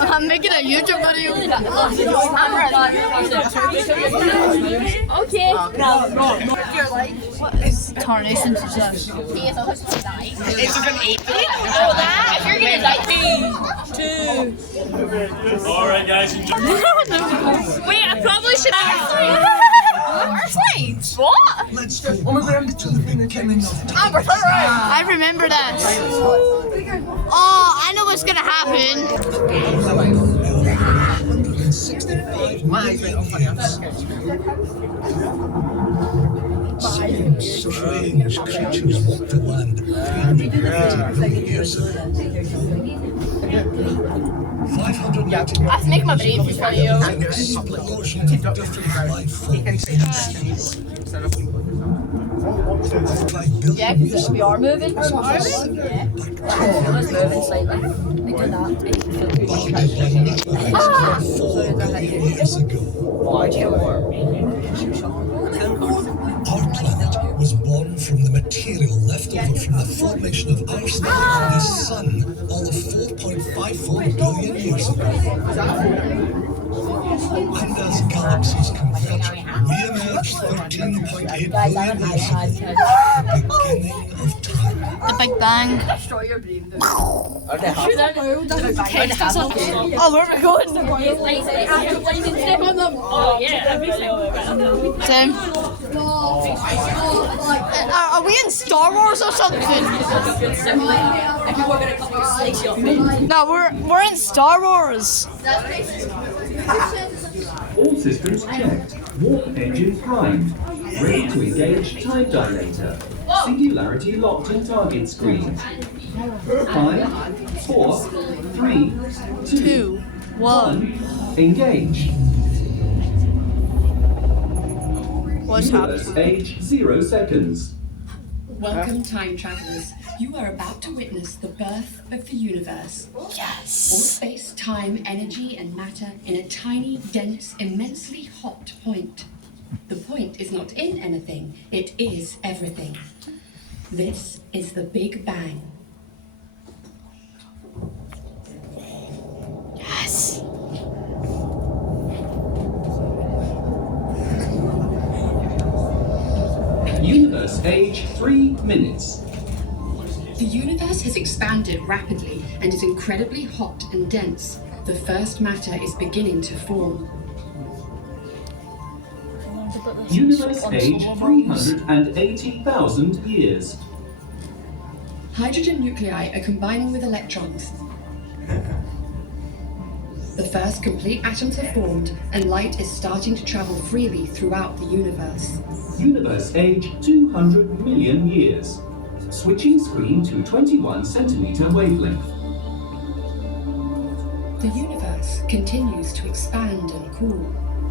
I'm making a YouTube video. Okay. What is Tarnation success? If you're gonna die, Alright guys, enjoy. wait, I probably should have. What? Let's go back to the beginning of time. I remember that. Oh, I know what's gonna happen. 165 miles. Some strange creatures walked the land 350 million years ago. 500 Let's make my brain for you. an explosion of different life forms. Like Yeah, billion because we are moving. Yeah. It's moving slightly. We do that. Ah! 4 billion years ago. Our planet was born from the material left over from the formation of our star and the sun all of 4.54 billion years ago. And as galaxies converge, we emerged 13.8 billion years ago, the beginning of time. The Big Bang. Oh, where are we going? Oh, yeah. Tim. Are we in Star Wars or something? No, we're in Star Wars. All systems checked. Warp engine primed. Ready to engage time dilator. Singularity locked in target screen. 5, 4, 3, 2, 1. Engage. What's Universe happening? age 0 seconds. Welcome, time travelers. You are about to witness the birth of the universe. All space, time, energy, and matter in a tiny, dense, immensely hot point. The point is not in anything, it is everything. This is the Big Bang. Yes. Universe age 3 minutes. The universe has expanded rapidly and is incredibly hot and dense. The first matter is beginning to form. Universe age 380,000 years. Hydrogen nuclei are combining with electrons. The first complete atoms have formed, and light is starting to travel freely throughout the universe. Universe age 200 million years. Switching screen to 21 centimeter wavelength. The universe continues to expand and cool.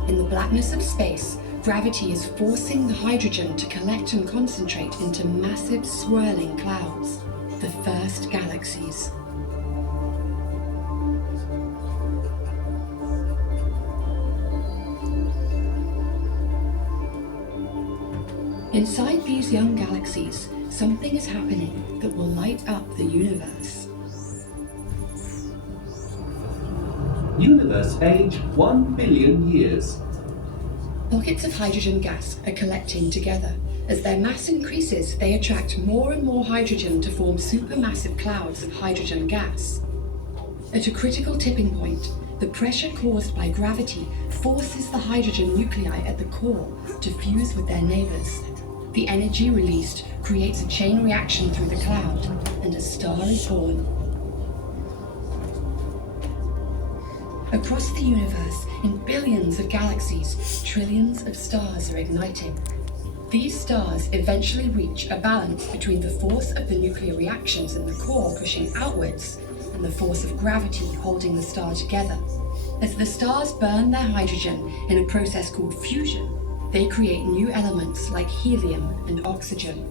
In the blackness of space, gravity is forcing the hydrogen to collect and concentrate into massive swirling clouds, the first galaxies. Inside these young galaxies, something is happening that will light up the universe. Universe age 1 billion years. Pockets of hydrogen gas are collecting together. As their mass increases, they attract more and more hydrogen to form supermassive clouds of hydrogen gas. At a critical tipping point, the pressure caused by gravity forces the hydrogen nuclei at the core to fuse with their neighbors. The energy released creates a chain reaction through the cloud, and a star is born. Across the universe, in billions of galaxies, trillions of stars are igniting. These stars eventually reach a balance between the force of the nuclear reactions in the core pushing outwards and the force of gravity holding the star together. As the stars burn their hydrogen in a process called fusion, they create new elements like helium and oxygen.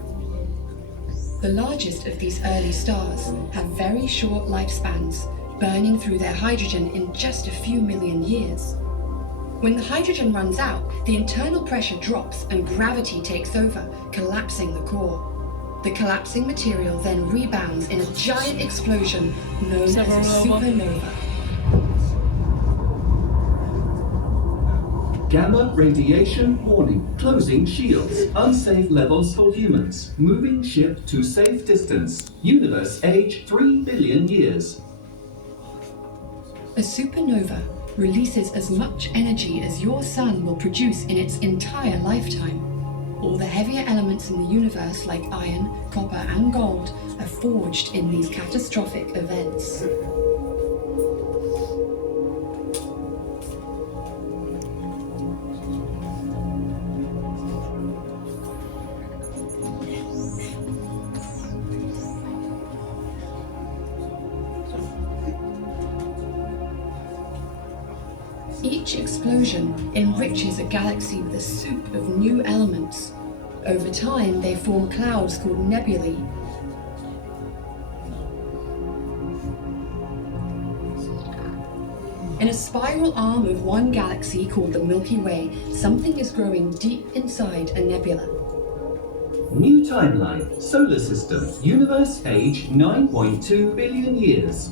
The largest of these early stars have very short lifespans, burning through their hydrogen in just a few million years. When the hydrogen runs out, the internal pressure drops and gravity takes over, collapsing the core. The collapsing material then rebounds in a giant explosion known as a supernova. Gamma radiation warning. Closing shields. Unsafe levels for humans. Moving ship to safe distance. Universe age 3 billion years. A supernova releases as much energy as your sun will produce in its entire lifetime. All the heavier elements in the universe, like iron, copper, and gold, are forged in these catastrophic events. Each explosion enriches a galaxy with a soup of new elements. Over time, they form clouds called nebulae. In a spiral arm of one galaxy called the Milky Way, something is growing deep inside a nebula. New timeline. Solar system. Universe age 9.2 billion years.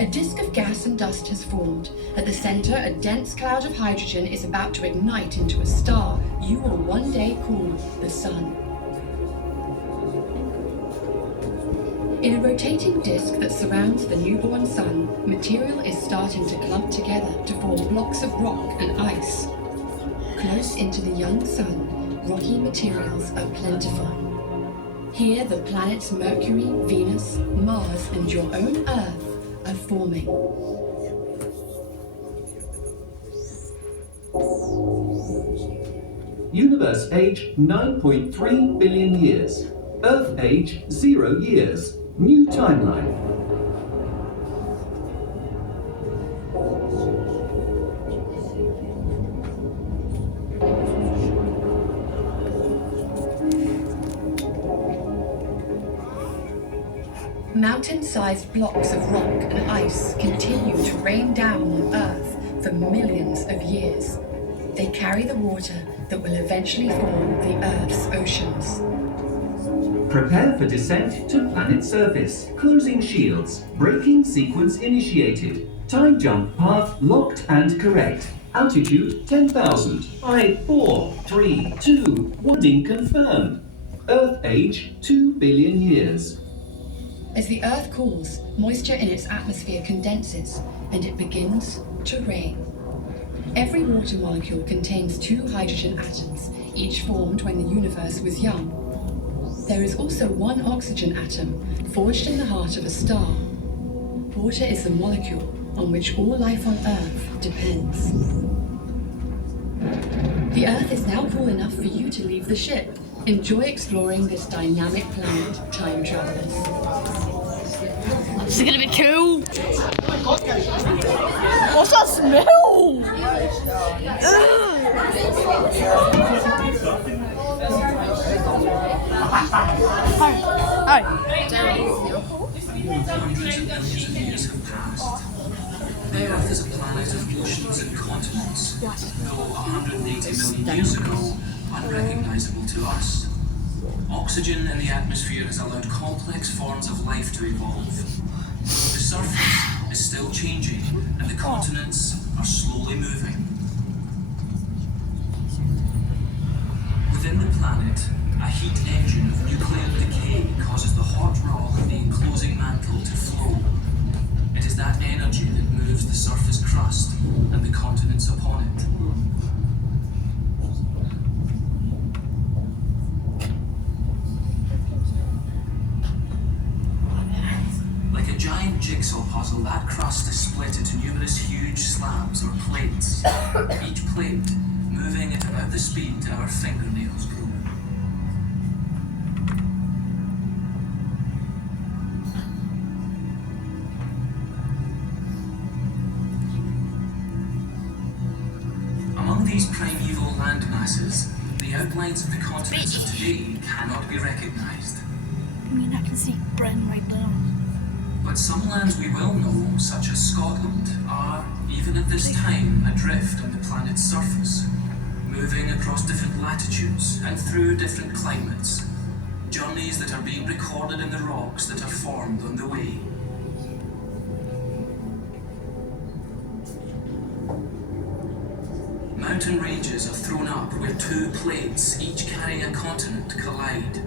A disk of gas and dust has formed. At the center, a dense cloud of hydrogen is about to ignite into a star you will one day call the Sun. In a rotating disk that surrounds the newborn Sun, material is starting to clump together to form blocks of rock and ice. Close into the young Sun, rocky materials are plentiful. Here, the planets Mercury, Venus, Mars, and your own Earth are forming. Universe age 9.3 billion years. Earth age 0 years. New timeline. Mountain-sized blocks of rock and ice continue to rain down on Earth for millions of years. They carry the water that will eventually form the Earth's oceans. Prepare for descent to planet surface. Closing shields. Braking sequence initiated. Time jump path locked and correct. Altitude 10,000. 5, 4, 3, 2, 1. Confirmed. Earth age 2 billion years. As the Earth cools, moisture in its atmosphere condenses, and it begins to rain. Every water molecule contains 2 hydrogen atoms, each formed when the universe was young. There is also 1 oxygen atom, forged in the heart of a star. Water is the molecule on which all life on Earth depends. The Earth is now cool enough for you to leave the ship. Enjoy exploring this dynamic planet, time travelers. This is gonna be cool. What's that smell? The Earth is a planet of oceans and continents, though 180 million years ago, unrecognizable to us. Oxygen in the atmosphere has allowed complex forms of life to evolve. The surface is still changing, and the continents are slowly moving. Within the planet, a heat engine of nuclear decay causes the hot rock of the enclosing mantle to flow. It is that energy that moves the surface crust and the continents upon it. Like a giant jigsaw puzzle, that crust is split into numerous huge slabs or plates, each plate moving at about the speed our fingernails grow. Among these primeval land masses, the outlines of the continents of today cannot be recognized. I mean, I can see Britain right there. But some lands we will know, such as Scotland, are, even at this time, adrift on the planet's surface, moving across different latitudes and through different climates. Journeys that are being recorded in the rocks that are formed on the way. Mountain ranges are thrown up where two plates, each carrying a continent, collide.